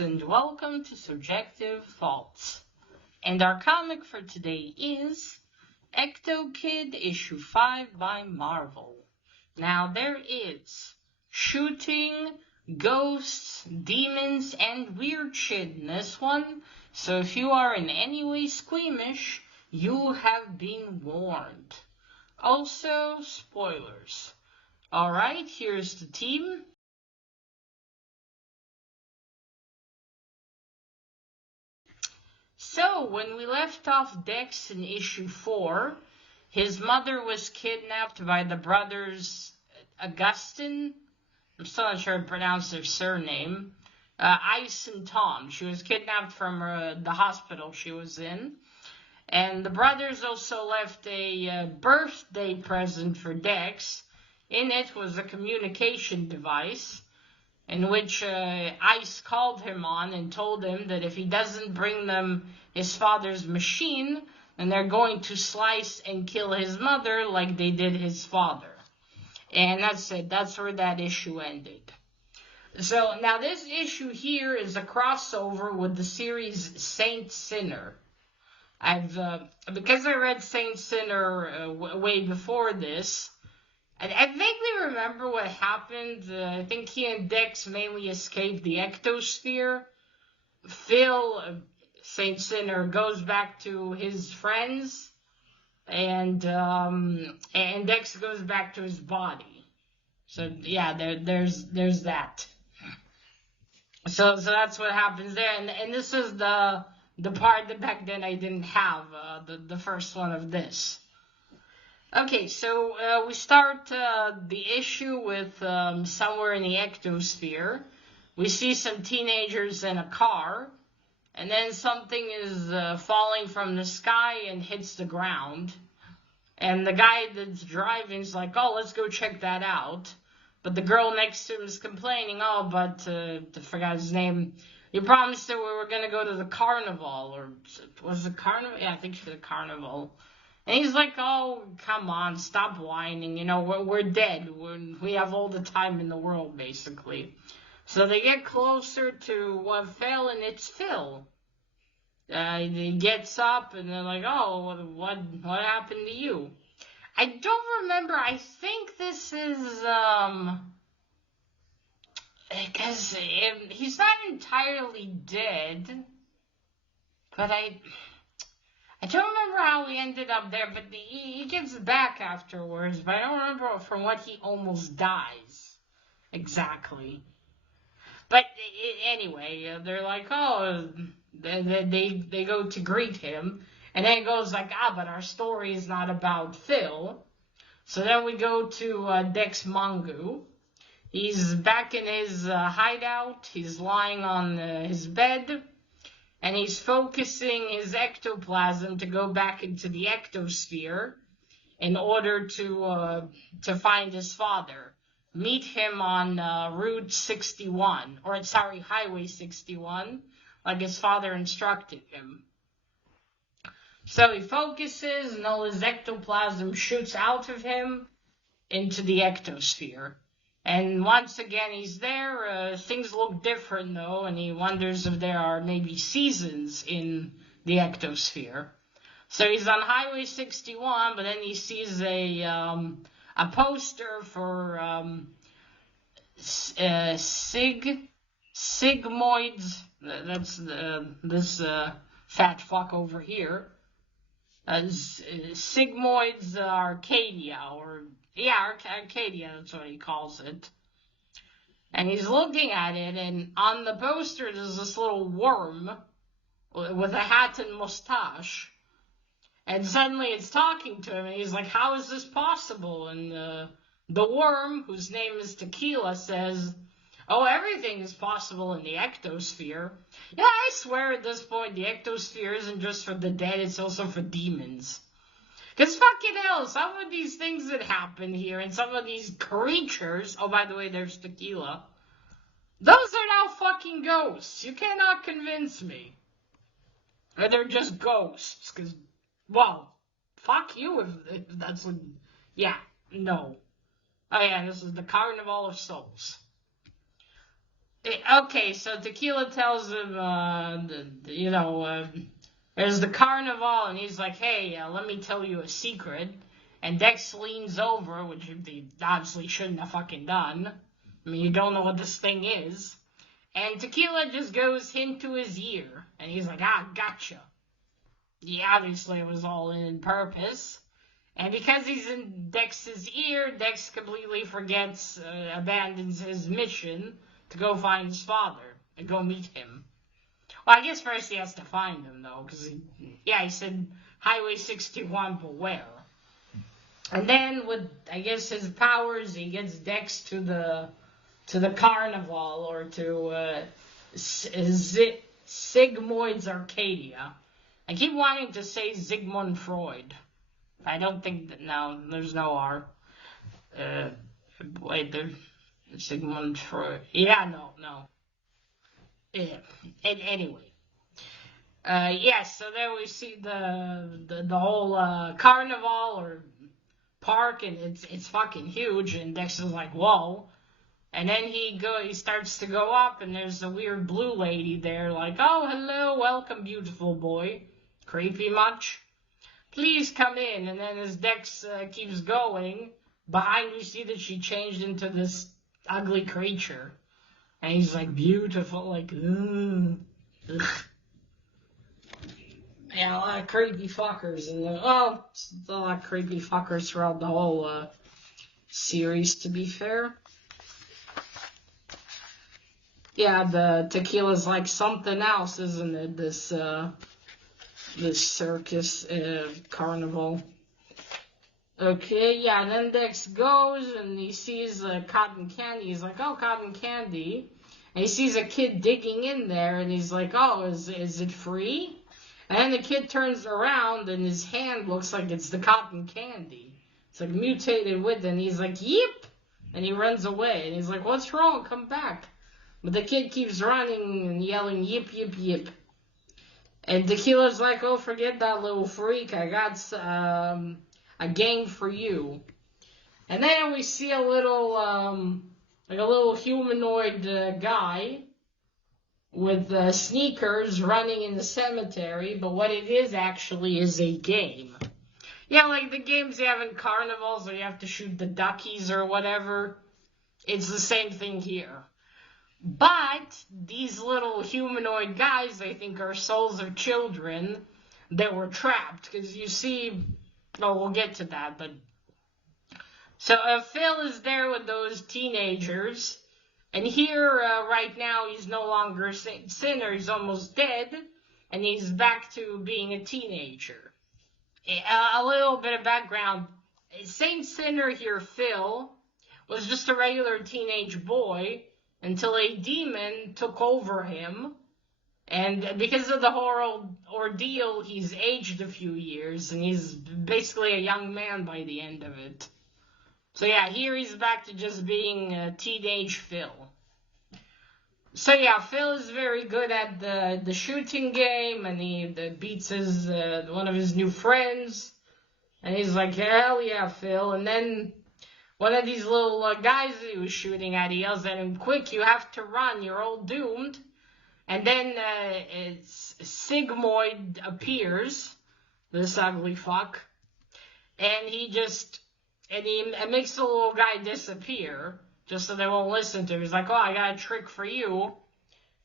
and welcome to Subjective Thoughts. And our comic for today is Ectokid issue 5 by Marvel. Now there is shooting, ghosts, demons, and weird shit in this one, so if you are in any way squeamish, you have been warned. Also, spoilers. Alright, here's the team. So, when we left off Dex in issue 4, his mother was kidnapped by the brothers Augustine. I'm still not sure how to pronounce their surname. Ice and Tom. She was kidnapped from the hospital she was in. And the brothers also left a birthday present for Dex. In it was a communication device, in which Ice called him on and told him that if he doesn't bring them his father's machine, then they're going to slice and kill his mother like they did his father. And that's it. That's where that issue ended. So now this issue here is a crossover with the series Saint Sinner. Because I read Saint Sinner way before this, I vaguely remember what happened. I think he and Dex mainly escaped the Ectosphere. Phil, Saint Sinner, goes back to his friends, and Dex goes back to his body. So yeah, there's that. So that's what happens there, and this is the part that back then I didn't have, the first one of this. Okay, so we start the issue with somewhere in the Ectosphere. We see some teenagers in a car, and then something is falling from the sky and hits the ground. And the guy that's driving is like, oh, let's go check that out. But the girl next to him is complaining, oh, but I forgot his name. You promised that we were going to go to the carnival, or was it carnival? Yeah, I think it's the carnival. And he's like, oh, come on, stop whining. You know, we're dead. We have all the time in the world, basically. So they get closer to Phil, and it's Phil. He gets up, and they're like, oh, what happened to you? I don't remember. I think this is, because he's not entirely dead, but I don't remember how he ended up there, but he gets back afterwards, but I don't remember from what he almost dies exactly. But anyway, they're like, oh, they go to greet him, and then it goes like, but our story is not about Phil. So then we go to Dex Mongu. He's back in his hideout. He's lying on his bed. And he's focusing his ectoplasm to go back into the Ectosphere in order to find his father. Meet him on Route 61, Highway 61, like his father instructed him. So he focuses, and all his ectoplasm shoots out of him into the Ectosphere. And once again, he's there. Things look different, though, and he wonders if there are maybe seasons in the Ectosphere. So he's on Highway 61, but then he sees a poster for sigmoids. That's this fat fuck over here. Sigmoids Arcadia, Arcadia, that's what he calls it. And he's looking at it, and on the poster there's this little worm with a hat and mustache. And suddenly it's talking to him, and he's like, how is this possible? And the worm, whose name is Tequila, says, oh, everything is possible in the Ectosphere. Yeah, I swear at this point the Ectosphere isn't just for the dead, it's also for demons. Because fucking hell, some of these things that happen here, and some of these creatures, oh, by the way, there's Tequila, those are now fucking ghosts. You cannot convince me. Or they're just ghosts, because, well, fuck you if that's, yeah, no. Oh yeah, this is the Carnival of Souls. Okay, so Tequila tells him, there's the carnival, and he's like, hey, let me tell you a secret. And Dex leans over, which he obviously shouldn't have fucking done. I mean, you don't know what this thing is. And Tequila just goes into his ear, and he's like, gotcha. Yeah, obviously it was all in purpose. And because he's in Dex's ear, Dex completely forgets, abandons his mission to go find his father and go meet him. Well, I guess first he has to find him, though, because he said Highway 61, beware. And then with, I guess, his powers, he gets Dex to the carnival, or to Sigmoid's Arcadia. I keep wanting to say Sigmund Freud. I don't think that, no, there's no R. Wait, there's Sigmund Freud. Yeah, no. Yeah. Anyway. So there we see the whole carnival or park, and it's fucking huge, and Dex is like, whoa. And then he starts to go up, and there's a weird blue lady there, like, oh, hello, welcome, beautiful boy. Creepy much? Please come in. And then as Dex keeps going, behind you see that she changed into this ugly creature. And he's like, beautiful, like, ugh. Yeah, a lot of creepy fuckers. And, it's a lot of creepy fuckers throughout the whole series, to be fair. Yeah, the Tequila's like something else, isn't it? This circus, carnival. Okay, yeah, and then Dex goes and he sees cotton candy. He's like, oh, cotton candy. And he sees a kid digging in there, and he's like, oh, is it free? And then the kid turns around, and his hand looks like it's the cotton candy. It's like mutated with it, and he's like, yip! And he runs away, and he's like, what's wrong? Come back. But the kid keeps running and yelling, yip, yip, yip. And Tequila's like, oh, forget that little freak. I got a game for you. And then we see a little humanoid guy with sneakers running in the cemetery. But what it is actually is a game. Yeah, like the games you have in carnivals where you have to shoot the duckies or whatever. It's the same thing here. But these little humanoid guys, I think, are souls of children that were trapped. Because you see, we'll get to that. But so Phil is there with those teenagers. And here, right now, he's no longer a sinner. He's almost dead. And he's back to being a teenager. A little bit of background. Saint Sinner here, Phil, was just a regular teenage boy until a demon took over him. And because of the whole ordeal, he's aged a few years, and he's basically a young man by the end of it. So yeah, here he's back to just being a teenage Phil. So yeah, Phil is very good at the shooting game, and he beats one of his new friends. And he's like, hell yeah, Phil. And then one of these little guys that he was shooting at, he yells at him, quick, you have to run, you're all doomed. And then Sigmoid appears, this ugly fuck, and he makes the little guy disappear, just so they won't listen to him. He's like, oh, I got a trick for you.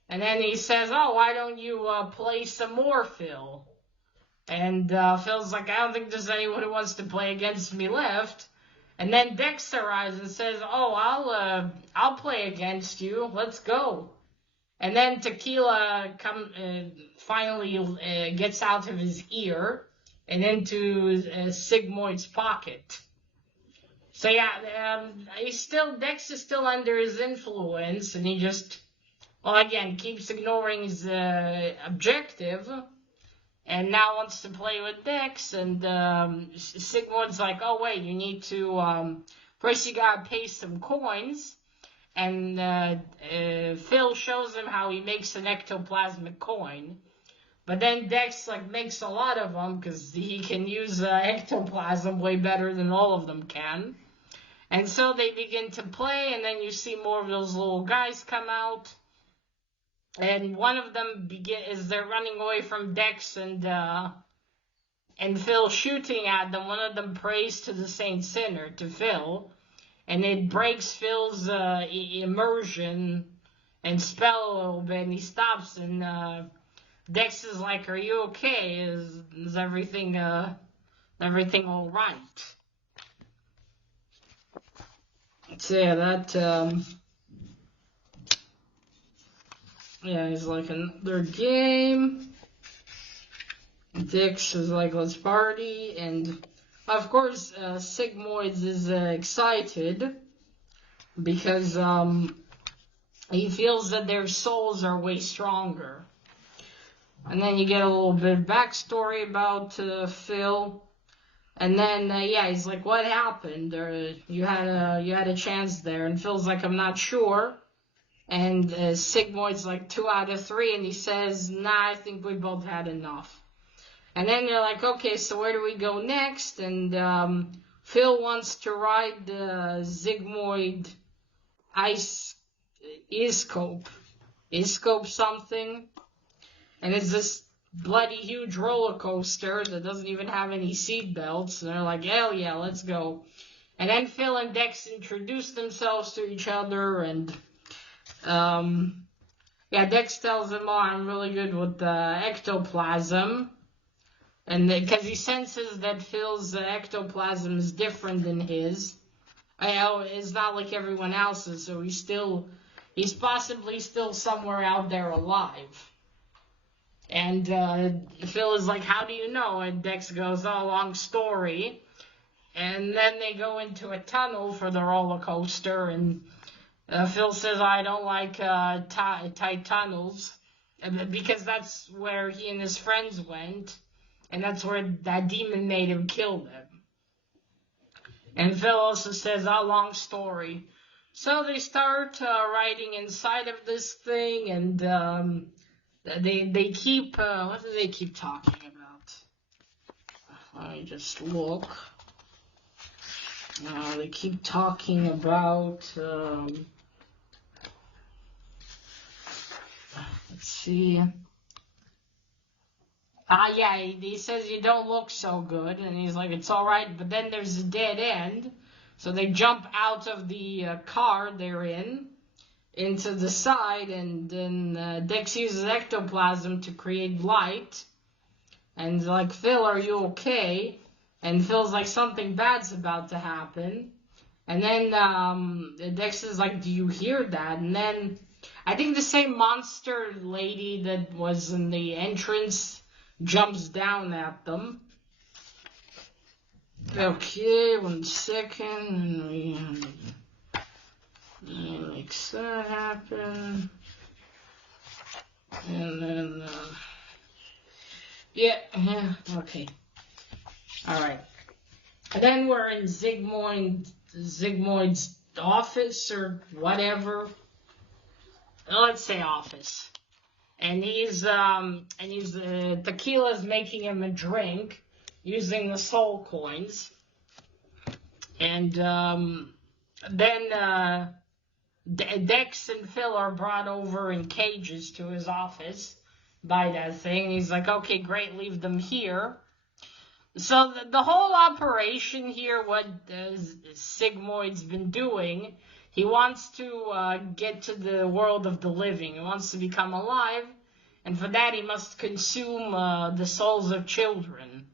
And then he says, oh, why don't you play some more, Phil? And Phil's like, I don't think there's anyone who wants to play against me left. And then Dex arrives and says, oh, I'll play against you. Let's go. And then Tequila finally gets out of his ear and into Sigmoid's pocket. So yeah, Dex is still under his influence, and he just, again, keeps ignoring his objective. And now wants to play with Dex, and Sigmund's like, oh wait, you need to, first you gotta pay some coins, and Phil shows him how he makes an ectoplasmic coin, but then Dex makes a lot of them, because he can use ectoplasm way better than all of them can. And so they begin to play, and then you see more of those little guys come out. And one of them they're running away from Dex and Phil shooting at them. One of them prays to the Saint Sinner, to Phil, and it breaks Phil's immersion and spell a little bit, and he stops, and Dex is like, "Are you okay? Is everything all right?" So yeah, he's like, another game. Dex is like, "Let's party," and of course, Sigmoids is excited because he feels that their souls are way stronger. And then you get a little bit of backstory about Phil, and then he's like, "What happened? You had a chance there," and Phil's like, "I'm not sure." And Sigmoid's like 2 out of 3, and he says, "Nah, I think we both had enough." And then you're like, okay, so where do we go next? And Phil wants to ride the Zygmoid Iscope something. And it's this bloody huge roller coaster that doesn't even have any seat belts. And they're like, hell yeah, let's go. And then Phil and Dex introduce themselves to each other, and Dex tells him, "Oh, I'm really good with ectoplasm." And because he senses that Phil's ectoplasm is different than his. It's not like everyone else's, so he's possibly still somewhere out there alive. And Phil is like, "How do you know?" And Dex goes, "Oh, long story." And then they go into a tunnel for the roller coaster, and Phil says, "I don't like tight tunnels," because that's where he and his friends went. And that's where that demon made him kill them. And Phil also says, "Oh, long story." So they start riding inside of this thing, and they keep, what do they keep talking about? Let me just look. They keep talking about, let's see. He says, "You don't look so good," and he's like, "It's all right," but then there's a dead end, so they jump out of the car they're in into the side, and then Dex uses ectoplasm to create light, and like, "Phil, are you okay?" And Phil's like, "Something bad's about to happen," and then Dex is like, "Do you hear that?" And then I think the same monster lady that was in the entrance jumps down at them. Okay, 1 second. And makes that happen. And then, okay. Alright. And then we're in Zygmoid's office or whatever. Let's say office. And Tequila's making him a drink using the soul coins. And then Dex and Phil are brought over in cages to his office by that thing. He's like, "Okay, great, leave them here." So the whole operation here, what Sigmoid's been doing, he wants to get to the world of the living. He wants to become alive, and for that he must consume the souls of children.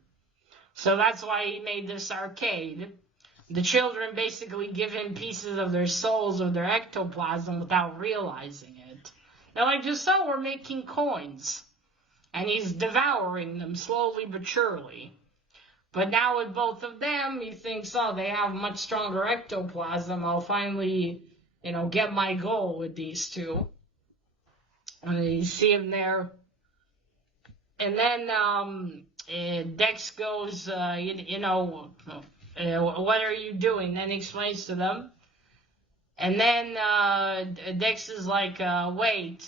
So that's why he made this arcade. The children basically give him pieces of their souls or their ectoplasm without realizing it. They're like, "Just so, we're making coins." And he's devouring them slowly but surely. But now with both of them, he thinks, "Oh, they have much stronger ectoplasm. I'll finally, get my goal with these two." And you see him there. And then Dex goes, "What are you doing?" Then he explains to them. And then Dex is like, "Wait,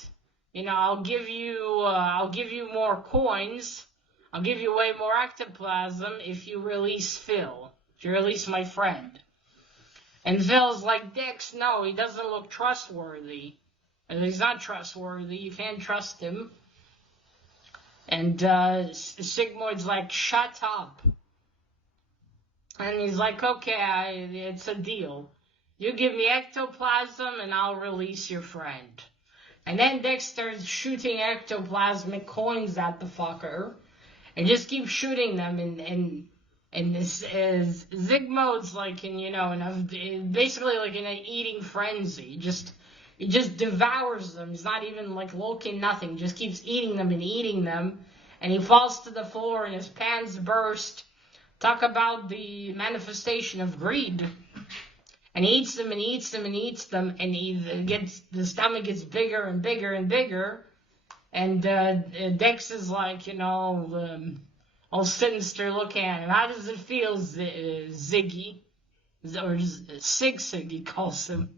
I'll give you more coins. I'll give you way more ectoplasm if you release Phil. If you release my friend." And Phil's like, "Dex, no, he doesn't look trustworthy." And he's not trustworthy. You can't trust him. And Sigmund's like, shut up. And he's like, okay, it's a deal. You give me ectoplasm and I'll release your friend. And then Dex starts shooting ectoplasmic coins at the fucker. And just keeps shooting them. And this is Zygmode's like basically like in an eating frenzy. He just devours them. He's not even like looking, nothing. Just keeps eating them and eating them. And he falls to the floor and his pants burst. Talk about the manifestation of greed. And he eats them and he eats them and he eats them. And the stomach gets bigger and bigger and bigger. And Dex is like, all sinister looking at him. How does it feel, Ziggy? Or Sig, he calls him.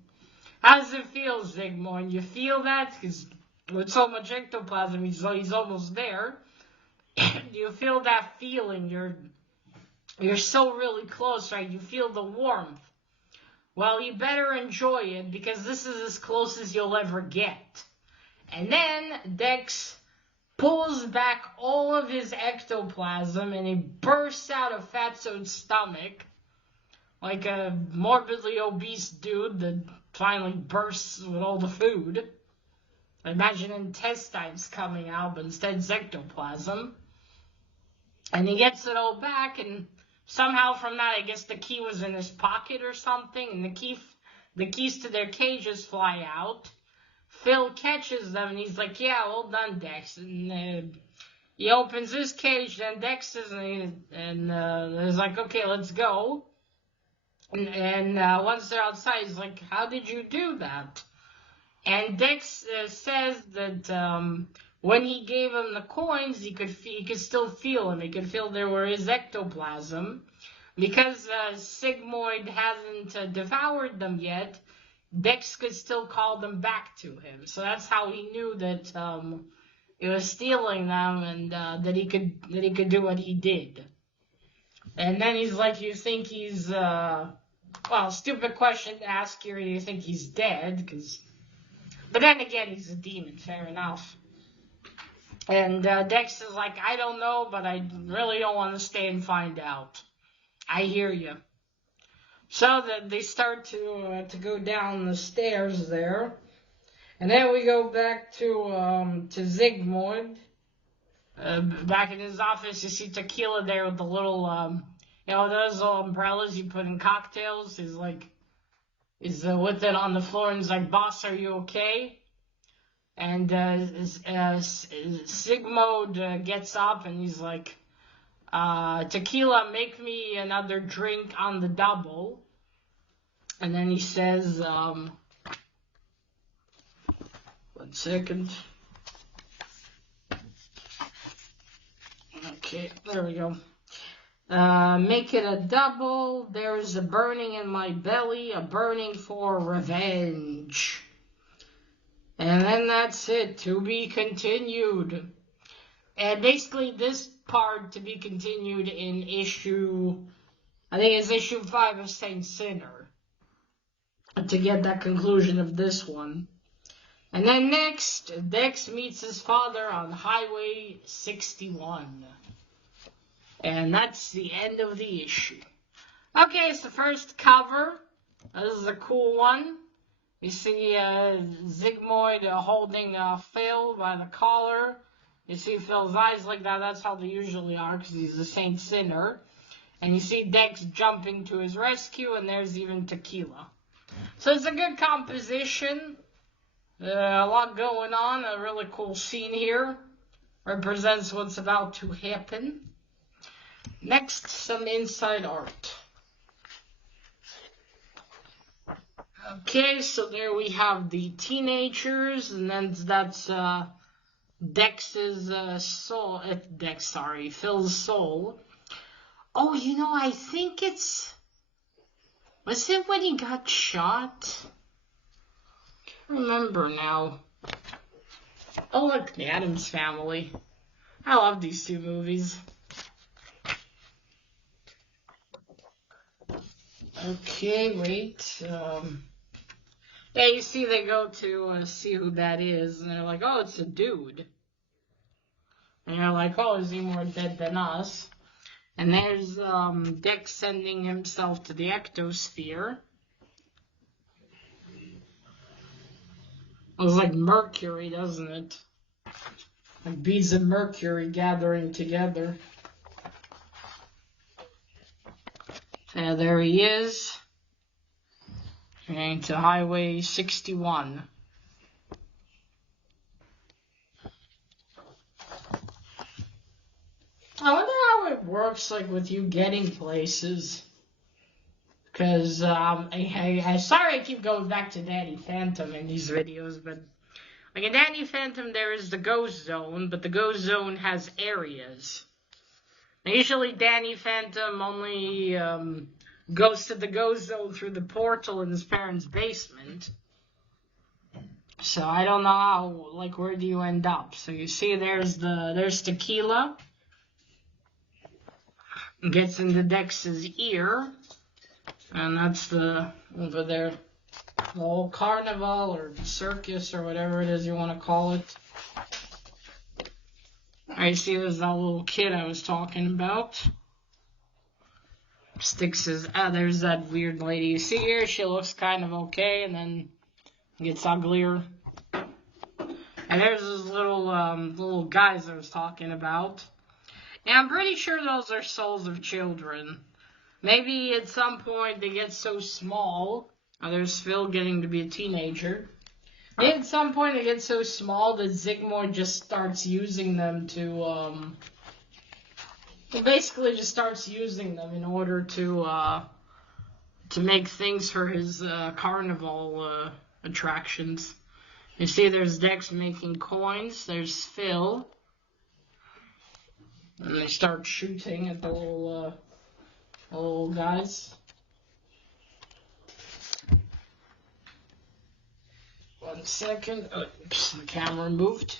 How does it feel, Zygmunt? You feel that? Because with so much ectoplasm, he's almost there. You feel that feeling. You're so really close, right? You feel the warmth. Well, you better enjoy it, because this is as close as you'll ever get. And then Dex pulls back all of his ectoplasm, and he bursts out of Fatso's stomach, like a morbidly obese dude that finally bursts with all the food. Imagine intestines coming out, but instead it's ectoplasm. And he gets it all back, and somehow from that, I guess the key was in his pocket or something, and the keys to their cages fly out. Phil catches them, and he's like, yeah, well done, Dex. And he opens his cage, then Dex is, and he's like, okay, let's go. And once they're outside, he's like, how did you do that? And Dex says that when he gave him the coins, he could still feel them. He could feel there were his ectoplasm. Because Sigmund hasn't devoured them yet, Dex could still call them back to him. So that's how he knew that he was stealing them, and that he could do what he did. And then he's like, you think he's stupid question to ask here. Do you think he's dead? But then again, he's a demon. Fair enough. And Dex is like, I don't know, but I really don't want to stay and find out. I hear you. So that they start to go down the stairs there, and then we go back to Zygmunt. Back in his office, you see Tequila there with the little those little umbrellas you put in cocktails. He's with it on the floor, and he's like, "Boss, are you okay?" And Zygmunt gets up, and he's like, Tequila, make me another drink on the double. And then he says, 1 second. Okay, there we go. Make it a double. There's a burning in my belly, a burning for revenge. And then that's it. To be continued. And basically this part to be continued in issue 5 of Saint Sinner, to get that conclusion of this one. And then next, Dex meets his father on Highway 61. And that's the end of the issue. Okay, it's the first cover. This is a cool one. You see Zygmunt holding Phil by the collar. You see Phil's eyes like that. That's how they usually are, because he's a Saint Sinner. And you see Dex jumping to his rescue, and there's even Tequila. So it's a good composition. A lot going on. A really cool scene here. Represents what's about to happen. Next, some inside art. Okay, so there we have the teenagers, and then that's Dex's soul. Phil's soul. Oh, I think was it when he got shot? I can't remember now. Oh, look, the Addams Family. I love these two movies. Okay, wait. Yeah, you see, they go to see who that is, and they're like, "Oh, it's a dude." And you're like, "Oh, is he more dead than us?" And there's Dick sending himself to the ectosphere. It was like Mercury, doesn't it? Like beads of mercury gathering together. Yeah, there he is. Going to Highway 61. I wonder how it works, like, with you getting places. Because, sorry I keep going back to Danny Phantom in these videos, but, like, in Danny Phantom there is the Ghost Zone, but the Ghost Zone has areas. And usually Danny Phantom only, goes to the Ghost Zone through the portal in his parents' basement. So I don't know how, like, where do you end up? So you see there's Tequila. Gets into Dex's ear. And that's over there, the whole carnival or circus or whatever it is you want to call it. I see there's that little kid I was talking about. Sticks his, there's that weird lady you see here. She looks kind of okay and then gets uglier. And there's those little guys I was talking about. And I'm pretty sure those are souls of children. Maybe at some point they get so small. There's Phil getting to be a teenager. Maybe at some point they get so small that Zygmunt just starts using them to, he basically just starts using them in order to make things for his, carnival, attractions. You see there's Dex making coins, there's Phil. And they start shooting at the little guys. One second. Oops, the camera moved.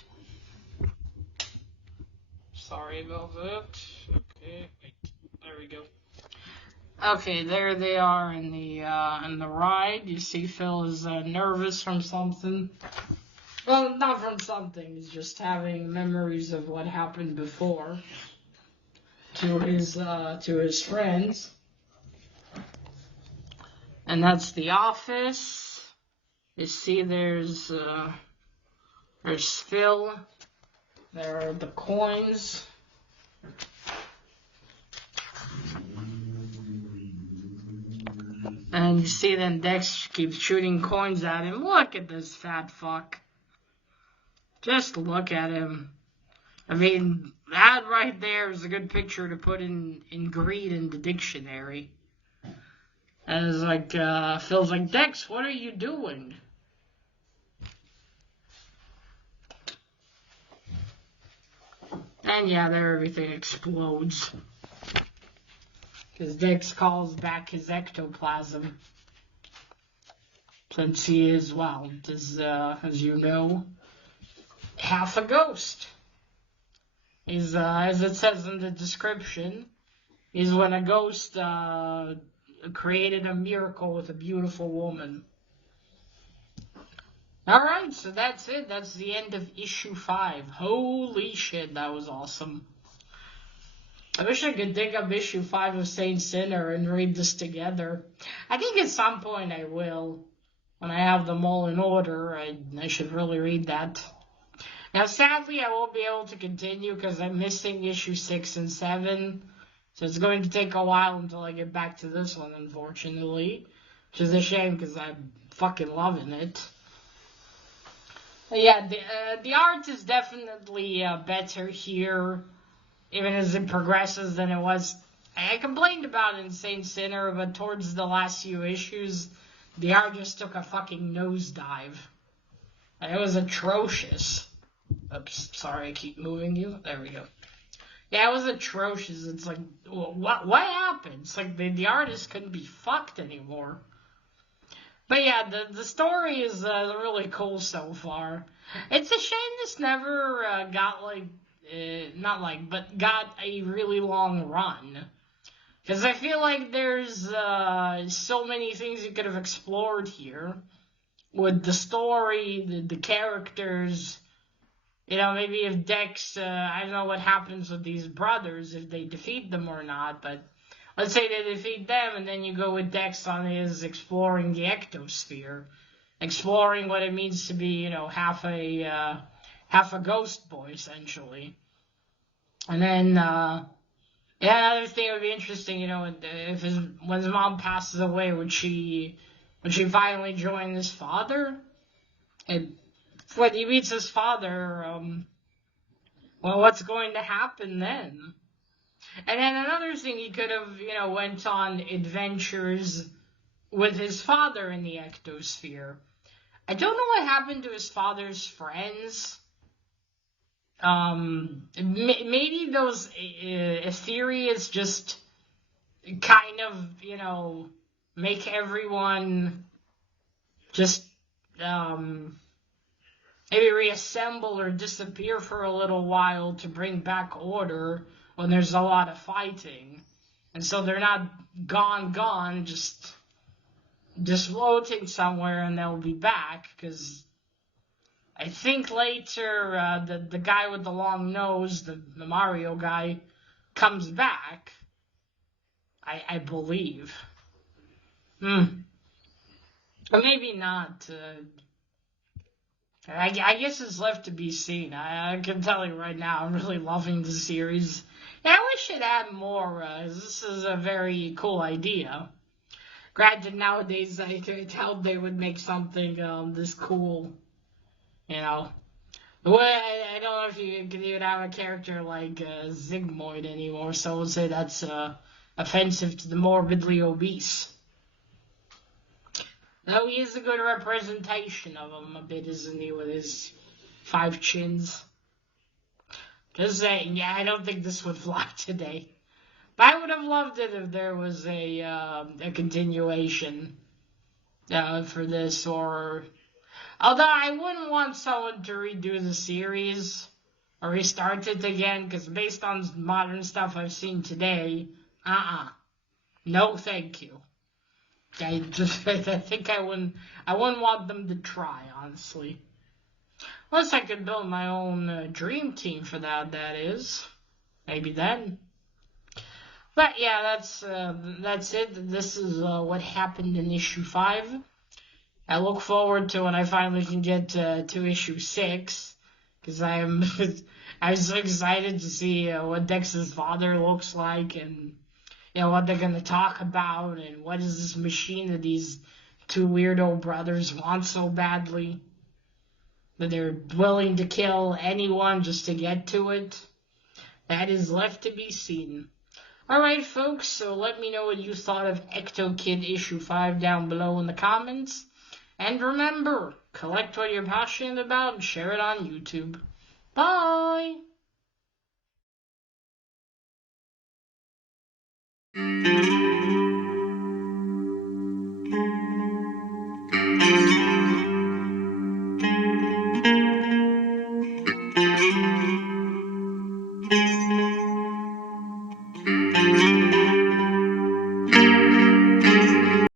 Sorry about that. Okay, wait. There we go. Okay, there they are in the ride. You see Phil is nervous from something. Well, not from something. He's just having memories of what happened before to his friends. And that's the office. You see there's Phil. There are the coins. And you see then Dex keeps shooting coins at him. Look at this fat fuck. Just look at him. I mean, that right there is a good picture to put in greed in the dictionary. And it's like, Phil's like, Dex, what are you doing? And yeah, there everything explodes. Because Dex calls back his ectoplasm. Since he is, well, as you know, half a ghost. He's, as it says in the description, is when a ghost created a miracle with a beautiful woman. Alright, so that's it. That's the end of issue 5. Holy shit, that was awesome. I wish I could dig up issue 5 of Saint Sinner and read this together. I think at some point I will. When I have them all in order, I should really read that. Now, sadly, I won't be able to continue because I'm missing issue 6 and 7. So it's going to take a while until I get back to this one, unfortunately. Which is a shame because I'm fucking loving it. But yeah, the art is definitely better here, even as it progresses, than it was. I complained about it in Saint Sinner, but towards the last few issues, the art just took a fucking nosedive. It was atrocious. Oops, sorry, I keep moving you. There we go. Yeah, it was atrocious. It's like, what happened? It's like the artist couldn't be fucked anymore. But yeah, the story is really cool so far. It's a shame this never got got a really long run. Because I feel like there's so many things you could have explored here. with the story, the characters. Maybe if Dex, I don't know what happens with these brothers, if they defeat them or not, but let's say they defeat them, and then you go with Dex on his exploring the ectosphere, exploring what it means to be, half a ghost boy, essentially. And then, another thing that would be interesting, if when his mom passes away, would she finally join his father? And when he meets his father, well, what's going to happen then? And then another thing, he could have, went on adventures with his father in the ectosphere. I don't know what happened to his father's friends. Maybe those Ethereals just kind of, make everyone just, maybe reassemble or disappear for a little while to bring back order when there's a lot of fighting. And so they're not gone, just floating somewhere, and they'll be back, because I think later the guy with the long nose, the Mario guy, comes back. I believe. But maybe not. I guess it's left to be seen. I can tell you right now, I'm really loving the series. And I wish it had more. This is a very cool idea. Granted, nowadays I doubt they would make something this cool. Well, I don't know if you can even have a character like Zygmoid anymore, so I would say that's offensive to the morbidly obese. Though he is a good representation of him a bit, isn't he, with his 5 chins? Just saying, yeah, I don't think this would fly today. But I would have loved it if there was a continuation for this, or... Although I wouldn't want someone to redo the series or restart it again, because based on modern stuff I've seen today, no thank you. I think I wouldn't want them to try, honestly. Unless I could build my own dream team for that is. Maybe then. But yeah, that's it. This is what happened in issue 5. I look forward to when I finally can get to issue 6, because I'm so excited to see what Dex's father looks like, and what they're gonna talk about, and what is this machine that these 2 weirdo brothers want so badly that they're willing to kill anyone just to get to it. That is left to be seen. Alright, folks, so let me know what you thought of Ectokid issue 5 down below in the comments. And remember, collect what you're passionate about and share it on YouTube. Bye!